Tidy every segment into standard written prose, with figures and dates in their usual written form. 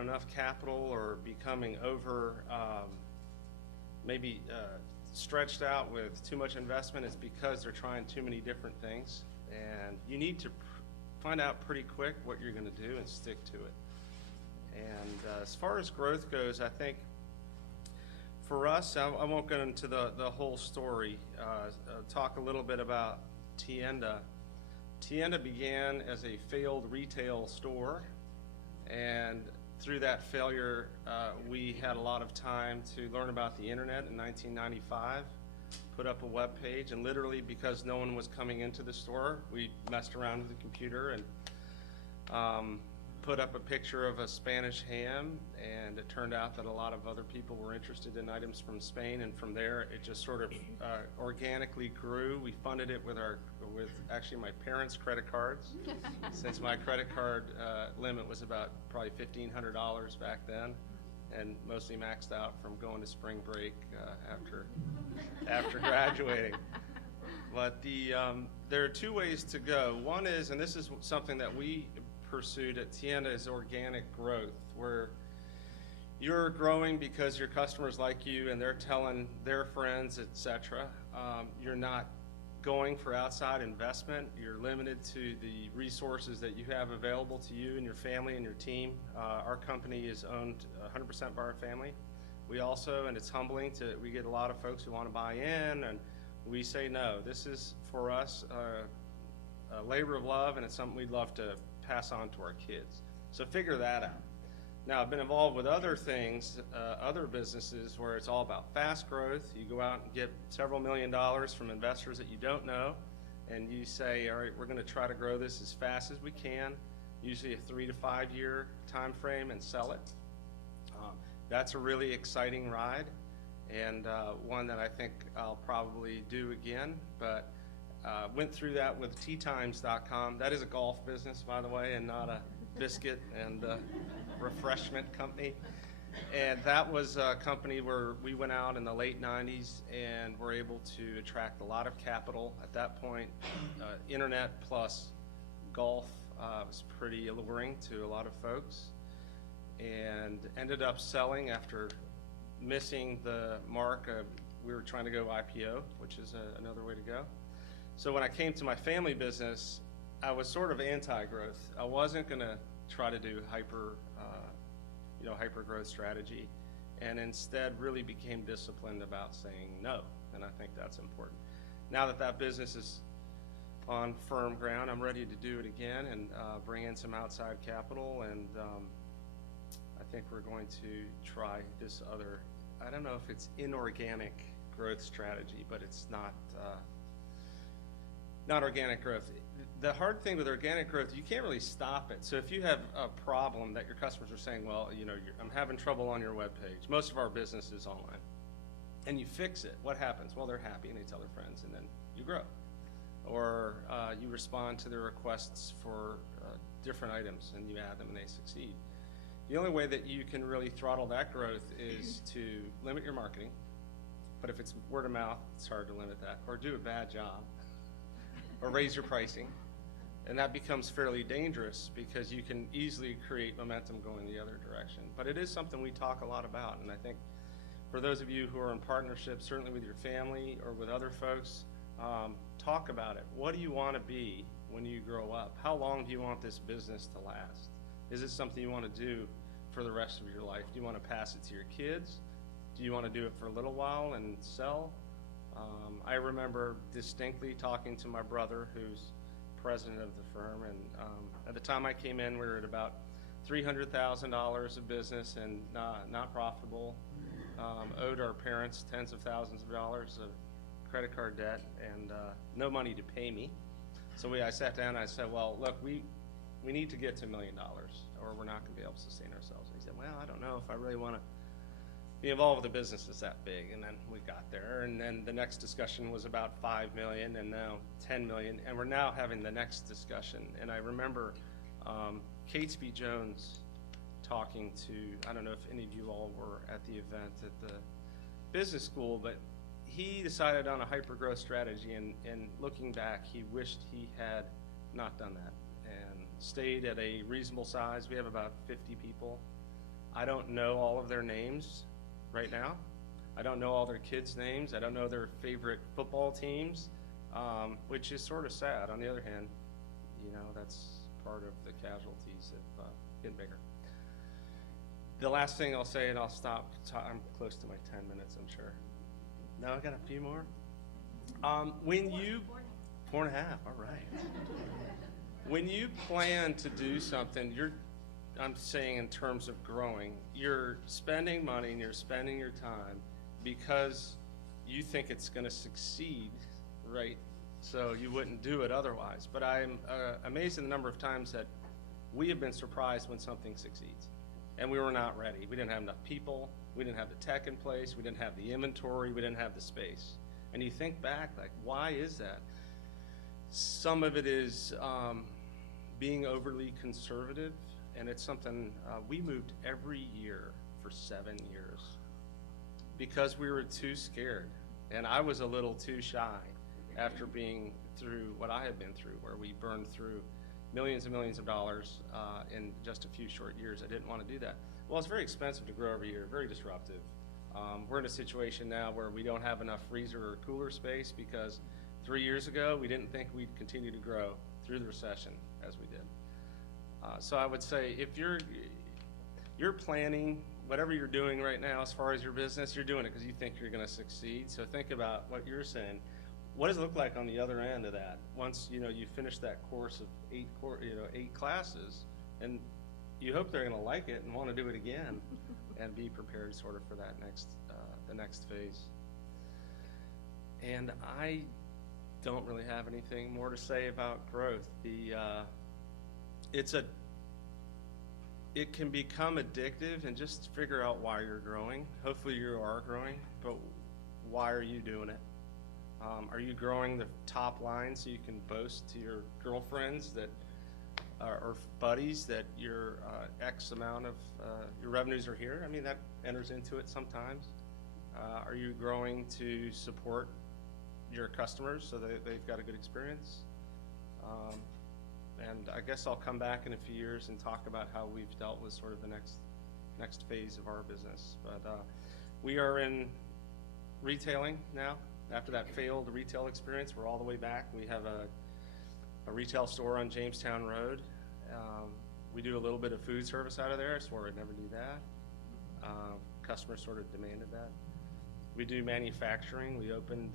enough capital or becoming over maybe stretched out with too much investment, it's because they're trying too many different things. And you need to find out pretty quick what you're going to do and stick to it. And as far as growth goes, I think for us, I won't go into the whole story. Talk a little bit about Tienda. Tienda began as a failed retail store, and through that failure, we had a lot of time to learn about the internet in 1995, put up a web page, and literally because no one was coming into the store, we messed around with the computer and put up a picture of a Spanish ham, and it turned out that a lot of other people were interested in items from Spain, and from there it just sort of organically grew. We funded it with actually my parents' credit cards, since my credit card limit was about probably $1,500 back then, and mostly maxed out from going to spring break after graduating. But there are two ways to go. One is, and this is something that we pursued at Tienda, is organic growth, where you're growing because your customers like you and they're telling their friends, etc. You're not going for outside investment. You're limited to the resources that you have available to you and your family and your team. Our company is owned 100% by our family. We also, and it's humbling, we get a lot of folks who want to buy in, and we say no. This is, for us, a labor of love, and it's something we'd love to pass on to our kids. So figure that out. Now, I've been involved with other things, other businesses where it's all about fast growth. You go out and get several $1 million from investors that you don't know, and you say, all right, we're going to try to grow this as fast as we can, usually a 3 to 5 year time frame, and sell it. That's a really exciting ride, and one that I think I'll probably do again. But went through that with teatimes.com. That is a golf business, by the way, and not a biscuit and refreshment company. And that was a company where we went out in the late 90s and were able to attract a lot of capital. At that point, internet plus golf was pretty alluring to a lot of folks, and ended up selling after missing the mark. We were trying to go IPO, which is another way to go. So when I came to my family business, I was sort of anti-growth. I wasn't going to try to do hyper growth strategy, and instead really became disciplined about saying no, and I think that's important. Now that business is on firm ground, I'm ready to do it again and bring in some outside capital, and I think we're going to try this other, I don't know if it's inorganic growth strategy, but it's not organic growth. The hard thing with organic growth, you can't really stop it. So if you have a problem that your customers are saying, well, I'm having trouble on your webpage. Most of our business is online. And you fix it. What happens? Well, they're happy and they tell their friends, and then you grow. Or you respond to their requests for different items and you add them and they succeed. The only way that you can really throttle that growth is to limit your marketing. But if it's word of mouth, it's hard to limit that. Or do a bad job. Or raise your pricing. And that becomes fairly dangerous because you can easily create momentum going the other direction. But it is something we talk a lot about, and I think for those of you who are in partnership, certainly with your family or with other folks, talk about it. What do you want to be when you grow up? How long do you want this business to last? Is it something you want to do for the rest of your life? Do you want to pass it to your kids? Do you want to do it for a little while and sell? I remember distinctly talking to my brother, who's president of the firm, and at the time I came in, we were at about $300,000 of business and not profitable. Owed our parents tens of thousands of dollars of credit card debt and no money to pay me. So I sat down and I said, well, look, we need to get to $1 million or we're not going to be able to sustain ourselves. And he said, well, I don't know if I really want to be involved with a business that's that big. And then we got there, and then the next discussion was about 5 million and now 10 million, and we're now having the next discussion. And I remember Catesby Jones talking to, I don't know if any of you all were at the event at the business school, but he decided on a hyper-growth strategy, and looking back, he wished he had not done that and stayed at a reasonable size. We have about 50 people I don't know all of their names right now. I don't know all their kids' names. I don't know their favorite football teams, which is sort of sad. On the other hand, you know, that's part of the casualties of getting bigger. The last thing I'll say, and I'll stop. I'm close to my 10 minutes, I'm sure. No, I got a few more. When you, 4.5, all right. When you plan to do something, I'm saying in terms of growing, you're spending money and you're spending your time because you think it's going to succeed, right? So you wouldn't do it otherwise. But I'm amazed at the number of times that we have been surprised when something succeeds. And we were not ready. We didn't have enough people. We didn't have the tech in place. We didn't have the inventory. We didn't have the space. And you think back, like, why is that? Some of it is being overly conservative, and it's something we moved every year for 7 years because we were too scared. And I was a little too shy after being through what I had been through, where we burned through millions and millions of dollars in just a few short years. I didn't want to do that. Well, it's very expensive to grow every year, very disruptive. We're in a situation now where we don't have enough freezer or cooler space because 3 years ago, we didn't think we'd continue to grow through the recession as we did. So I would say if you're planning, whatever you're doing right now as far as your business, you're doing it because you think you're going to succeed. So think about what you're saying. What does it look like on the other end of that? Once you finish that course of 8 classes, and you hope they're going to like it and want to do it again, and be prepared sort of for that the next phase. And I don't really have anything more to say about growth. It can become addictive, and just figure out why you're growing. Hopefully you are growing, but why are you doing it? Are you growing the top line so you can boast to your girlfriends that or buddies that your X amount of your revenues are here? I mean, that enters into it sometimes. Are you growing to support your customers so that they've got a good experience? And I guess I'll come back in a few years and talk about how we've dealt with sort of the next phase of our business. But we are in retailing now. After that failed retail experience, we're all the way back. We have a retail store on Jamestown Road. We do a little bit of food service out of there. I swore I'd never do that. Customers sort of demanded that. We do manufacturing. We opened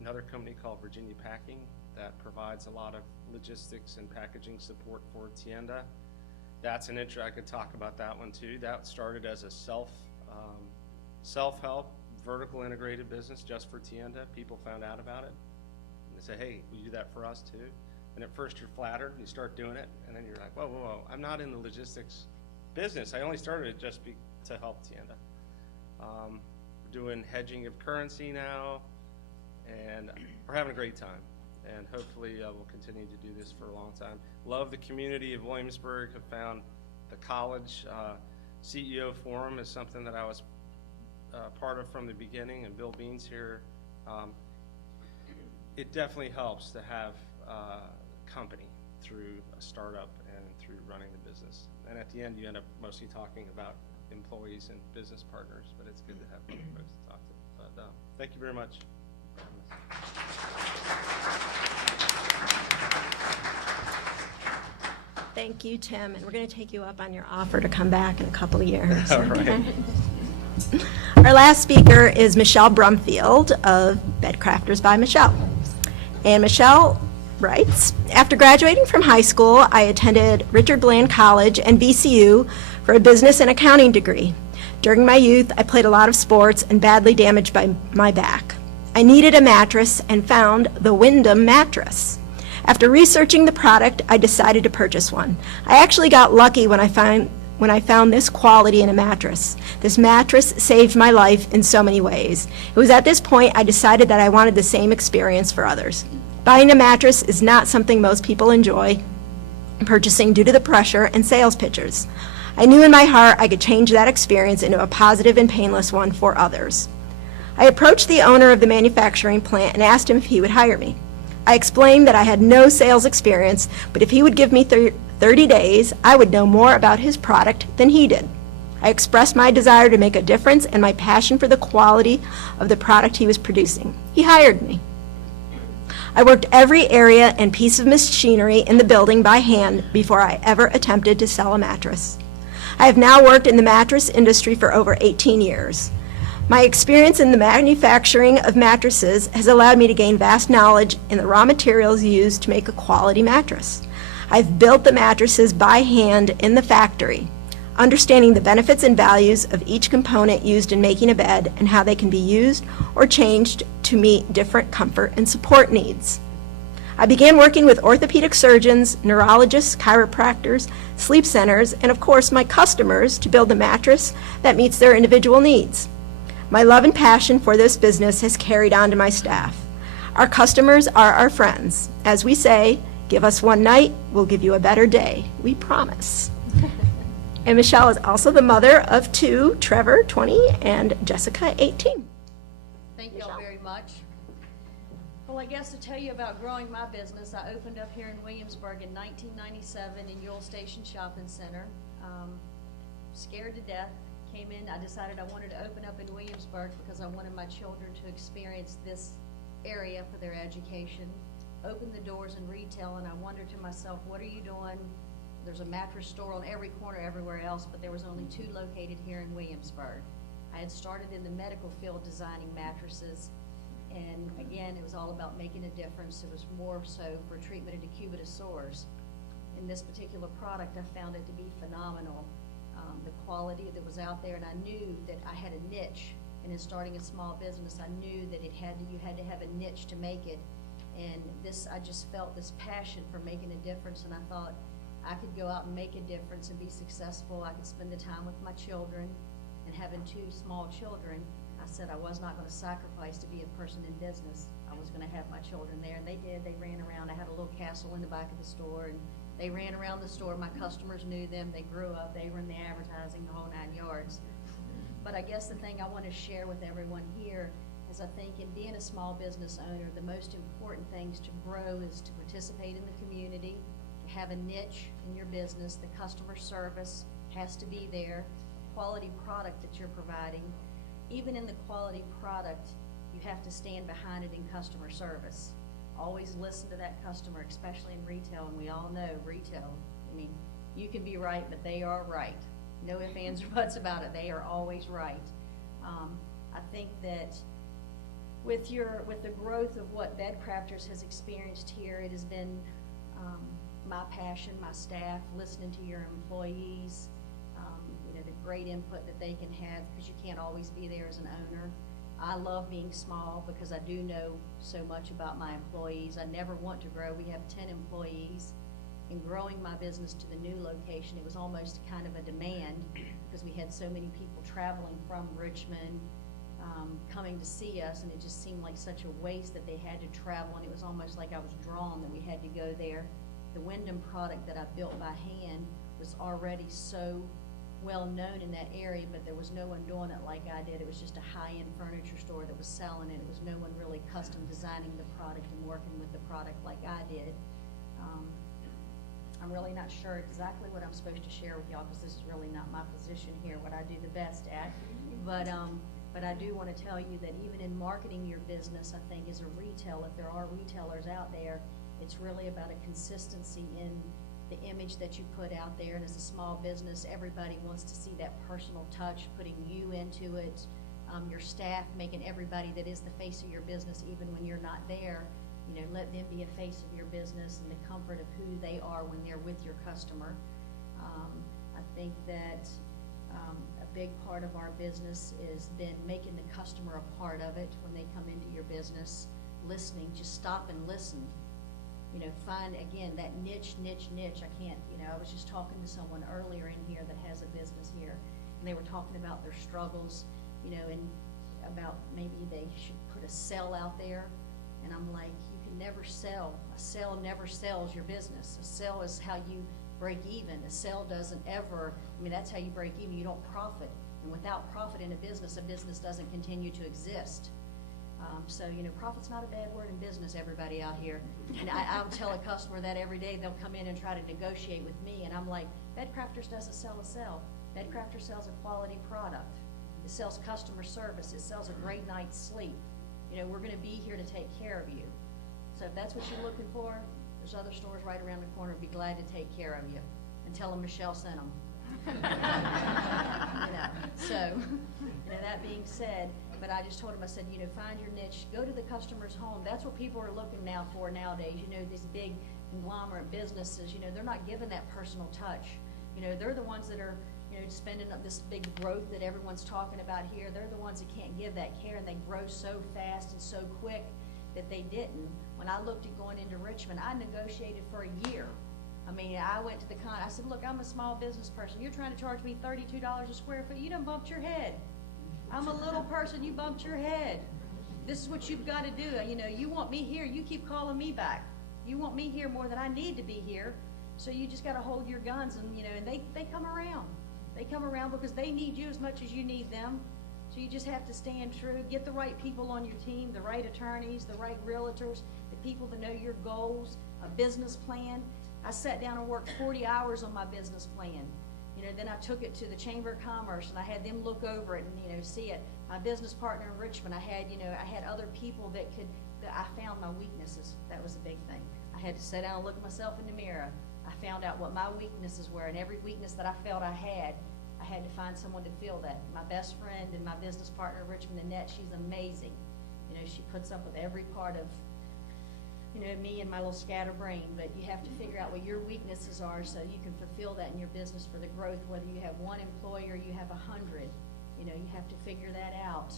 another company called Virginia Packing that provides a lot of logistics and packaging support for Tienda. That's an intro. I could talk about that one too. That started as a self-help, vertical integrated business just for Tienda. People found out about it. And they say, hey, will you do that for us too? And at first you're flattered and you start doing it. And then you're like, whoa, whoa, whoa. I'm not in the logistics business. I only started it just to help Tienda. We're doing hedging of currency now. And we're having a great time. And hopefully we'll continue to do this for a long time. Love the community of Williamsburg. Have found the college CEO forum is something that I was part of from the beginning, and Bill Bean's here. It definitely helps to have company through a startup and through running the business. And at the end, you end up mostly talking about employees and business partners, but it's good to have other folks to talk to. But thank you very much. Thank you, Tim, and we're going to take you up on your offer to come back in a couple of years. All right. Our last speaker is Michelle Brumfield of Bed Crafters by Michelle. And Michelle writes, after graduating from high school, I attended Richard Bland College and VCU for a business and accounting degree. During my youth, I played a lot of sports and badly damaged my back. I needed a mattress and found the Wyndham mattress. After researching the product, I decided to purchase one. I actually got lucky when I found this quality in a mattress. This mattress saved my life in so many ways. It was at this point I decided that I wanted the same experience for others. Buying a mattress is not something most people enjoy purchasing due to the pressure and sales pitches. I knew in my heart I could change that experience into a positive and painless one for others. I approached the owner of the manufacturing plant and asked him if he would hire me. I explained that I had no sales experience, but if he would give me 30 days, I would know more about his product than he did. I expressed my desire to make a difference and my passion for the quality of the product he was producing. He hired me. I worked every area and piece of machinery in the building by hand before I ever attempted to sell a mattress. I have now worked in the mattress industry for over 18 years. My experience in the manufacturing of mattresses has allowed me to gain vast knowledge in the raw materials used to make a quality mattress. I've built the mattresses by hand in the factory, understanding the benefits and values of each component used in making a bed and how they can be used or changed to meet different comfort and support needs. I began working with orthopedic surgeons, neurologists, chiropractors, sleep centers, and of course my customers to build a mattress that meets their individual needs. My love and passion for this business has carried on to my staff. Our customers are our friends. As we say, give us one night, we'll give you a better day. We promise. And Michelle is also the mother of two, Trevor, 20, and Jessica, 18. Thank you all very much. Well, I guess to tell you about growing my business, I opened up here in Williamsburg in 1997 in Ewell Station Shopping Center. Scared to death, came in, I decided I wanted to open up in Williamsburg because I wanted my children to experience this area for their education. Opened the doors in retail, and I wondered to myself, what are you doing? There's a mattress store on every corner everywhere else, but there was only two located here in Williamsburg. I had started in the medical field designing mattresses, and again, it was all about making a difference. It was more so for treatment of decubitus sores. In this particular product, I found it to be phenomenal. The quality that was out there, and I knew that I had a niche, and in starting a small business, I knew that you had to have a niche to make it, and I just felt this passion for making a difference, and I thought, I could go out and make a difference and be successful. I could spend the time with my children, and having two small children, I said I was not going to sacrifice to be a person in business. I was going to have my children there, and they did. They ran around. I had a little castle in the back of the store, and they ran around the store. My customers knew them. They grew up. They were in the advertising, the whole 9 yards. But I guess the thing I want to share with everyone here is I think in being a small business owner, the most important things to grow is to participate in the community, have a niche in your business. The customer service has to be there, quality product that you're providing. Even in the quality product, you have to stand behind it in customer service. Always listen to that customer, especially in retail, and we all know retail, I mean, you can be right, but they are right. No ifs, ands, or buts about it. They are always right. I think that with the growth of what Bedcrafters has experienced here, it has been my passion, my staff, listening to your employees, the great input that they can have, because you can't always be there as an owner. I love being small because I do know so much about my employees. I never want to grow. We have 10 employees. In growing my business to the new location, it was almost kind of a demand because we had so many people traveling from Richmond, coming to see us, and it just seemed like such a waste that they had to travel, and it was almost like I was drawn that we had to go there. The Wyndham product that I built by hand was already so well known in that area, but there was no one doing it like I did. It was just a high-end furniture store that was selling it. It was no one really custom designing the product and working with the product like I did. I'm really not sure exactly what I'm supposed to share with y'all, because this is really not my position here, what I do the best at. But I do want to tell you that even in marketing your business, I think as a retail, if there are retailers out there, it's really about a consistency in the image that you put out there. And as a small business, everybody wants to see that personal touch, putting you into it, your staff, making everybody that is the face of your business, even when you're not there, let them be a face of your business and the comfort of who they are when they're with your customer. I think that a big part of our business is then making the customer a part of it when they come into your business, listening, just stop and listen. Find, again, that niche. I can't, I was just talking to someone earlier in here that has a business here, and they were talking about their struggles, and about maybe they should put a sell out there. And I'm like, you can never sell. A sell never sells your business. A sell is how you break even. A sell doesn't ever, that's how you break even. You don't profit. And without profit in a business doesn't continue to exist. So, profit's not a bad word in business, everybody out here. And I'll tell a customer that every day. They'll come in and try to negotiate with me, and I'm like, Bedcrafters doesn't sell a sell. Bedcrafter sells a quality product. It sells customer service. It sells a great night's sleep. You know, we're going to be here to take care of you. So if that's what you're looking for, there's other stores right around the corner be glad to take care of you. And tell them Michelle sent them. So, that being said, but I just told him, I said, find your niche, go to the customer's home. That's what people are looking now for nowadays. These big conglomerate businesses, they're not giving that personal touch. They're the ones that are, spending up this big growth that everyone's talking about here. They're the ones that can't give that care, and they grow so fast and so quick that they didn't. When I looked at going into Richmond, I negotiated for a year. I went to the I said, look, I'm a small business person. You're trying to charge me $32 a square foot. You done bumped your head. I'm a little person. You bumped your head. This is what you've got to do. You want me here. You keep calling me back. You want me here more than I need to be here. So you just got to hold your guns, and and they come around. They come around because they need you as much as you need them. So you just have to stand true, get the right people on your team, the right attorneys, the right realtors, the people that know your goals, a business plan. I sat down and worked 40 hours on my business plan. Then I took it to the Chamber of Commerce, and I had them look over it and see it. My business partner in Richmond, I had other people that I found my weaknesses. That was a big thing. I had to sit down and look at myself in the mirror. I found out what my weaknesses were, and every weakness that I felt I had to find someone to fill that. My best friend and my business partner in Richmond, Annette, she's amazing. She puts up with every part of me and my little scatterbrain, but you have to figure out what your weaknesses are so you can fulfill that in your business for the growth, whether you have one employee or you have 100. You have to figure that out.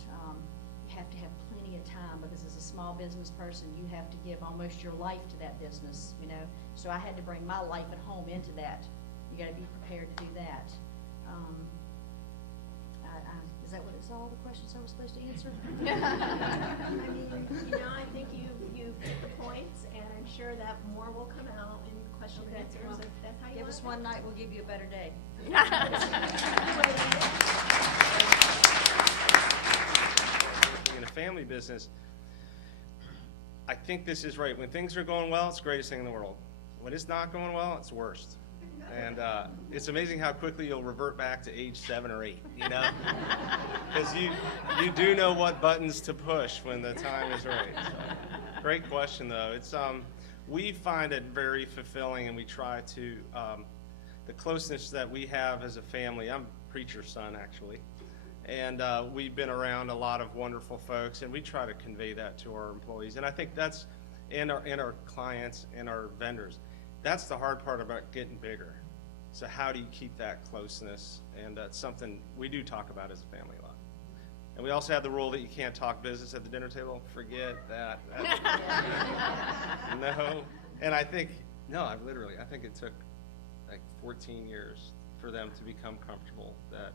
You have to have plenty of time, because as a small business person, you have to give almost your life to that business, So I had to bring my life at home into that. You got to be prepared to do that. Is that what it's all the questions I was supposed to answer? I think you hit the points, and I'm sure that more will come out in question and answers. Well, if that's how you give want us to one night, we'll give you a better day. Working in a family business, I think this is right. When things are going well, it's the greatest thing in the world. When it's not going well, it's the worst. And it's amazing how quickly you'll revert back to age 7 or 8, because you do know what buttons to push when the time is right. So, great question, though. It's we find it very fulfilling, and we try to the closeness that we have as a family. I'm a preacher's son, actually, and we've been around a lot of wonderful folks, and we try to convey that to our employees. And I think that's and our clients and our vendors. That's the hard part about getting bigger. So how do you keep that closeness? And that's something we do talk about as a family a lot. And we also have the rule that you can't talk business at the dinner table. Forget that. No. And I think it took like 14 years for them to become comfortable that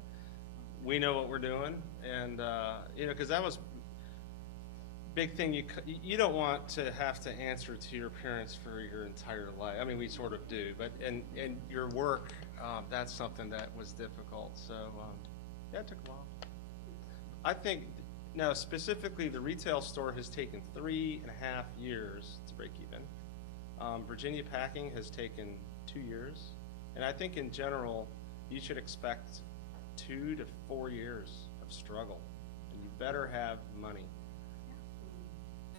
we know what we're doing. And, because that was big thing. You don't want to have to answer to your parents for your entire life. I mean, we sort of do, but in your work, that's something that was difficult. So yeah, it took a while. I think now specifically the retail store has taken 3.5 years to break even. Virginia Packing has taken 2 years, and I think in general you should expect 2 to 4 years of struggle, and you better have money.